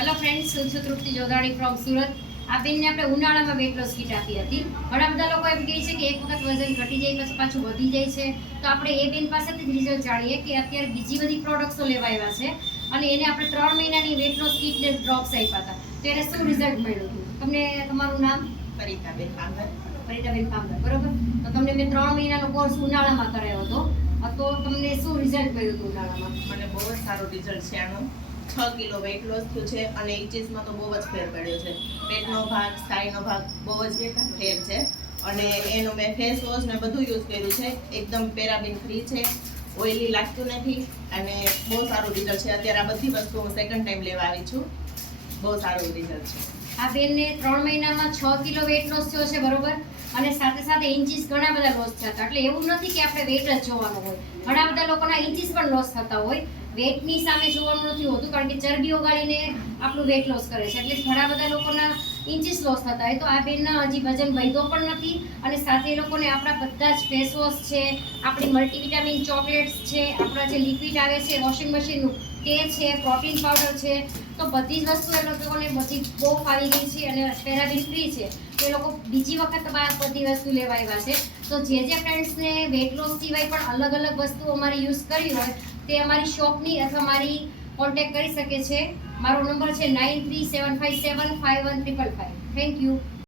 Hello friends, હું છું તૃપ્તિ Jodhani from Surat. આ બેનને આપણે ઉનાળામાં વેટ લોસ કીટ આપી હતી. ઘણા બધા લોકો એમ કહે છે કે એક વખત વજન ઘટી જાય પછી પાછું વધી જાય છે. તો આપણે એ બેન પાસેથી જ રિઝલ્ટ જાણીએ કે અત્યારે બીજી બધી પ્રોડક્ટ્સો લેવા આવ્યા છે અને એને આપણે 3 મહિનાની વેટ લોસ કીટને ડ્રોપ્સ આપ્યા હતા. તો એને શું રિઝલ્ટ મળ્યું હતું? તમને તમારું નામ? પરિતાબેન પાંગર. પરિતાબેન પાંગર, બરોબર. તો તમને મેં 3 મહિનાનો કોર્સ ઉનાળામાં કરાયો હતો. તો તમને શું રિઝલ્ટ મળ્યું હતું ઉનાળામાં? મને બહુ જ સારું રિઝલ્ટ છે આનું. 6 કિલો વેઇટ લોસ થયું છે અને ઇચીસમાં તો બહુ જ ફેર પડ્યો છે. પેટનો ભાગ, સાઈનો ભાગ બહુ જ ફેર છે અને એનું મેં ફેસ વોશ ને બધું યુઝ કર્યું છે. એકદમ પેરાબીન ફ્રી છે, ઓઇલી લાગતું નથી અને બહુ સારું રિઝલ્ટ છે. અત્યારે આ બધી વસ્તુ હું સેકન્ડ ટાઈમ લેવા આવી છું. બહુ સારું રિઝલ્ટ છે. આ બેનને 3 મહિનામાં 6 કિલો વેટ લોસ થયો છે, બરોબર. અને સાથે સાથે ઇન્ચીસ ઘણા બધા લોસ થયા હતા. એટલે એવું નથી કે આપણે વેટ જ જોવાનું હોય. ઘણા બધા લોકોના ઇન્ચીસ પણ લોસ થતા હોય. વેટની સામે જોવાનું નથી હોતું, કારણ કે ચરબી ઓગાળીને આપણું વેટ લોસ કરે છે. એટલે ઘણા બધા લોકોના ઇન્ચીસ લોસ થતા હોય. તો આ બેનના હજી વજન વધ્યો પણ નથી અને સાથે એ લોકોને આપણા બધા જ ફેસ વોશ છે, આપણી મલ્ટીવિટામિન ચોકલેટ્સ છે, આપણા જે લિક્વિડ આવે છે વોશિંગ મશીનનું તે છે, પ્રોટીન પાવડર છે, તો બધી જ વસ્તુ એ લોકોને બધી બહુ ફાવી ગઈ છે અને પેરાબીન ફ્રી છે. તો એ લોકો બીજી વખત બધી વસ્તુ લેવા આવ્યા છે. તો જે ફ્રેન્ડ્સને વેટ લોસ સિવાય પણ અલગ અલગ વસ્તુ અમારી યુઝ કરવી હોય તે અમારી શોપની અથવા મારી કોન્ટેક્ટ કરી શકે છે. મારો નંબર છે 9375751555. Thank you.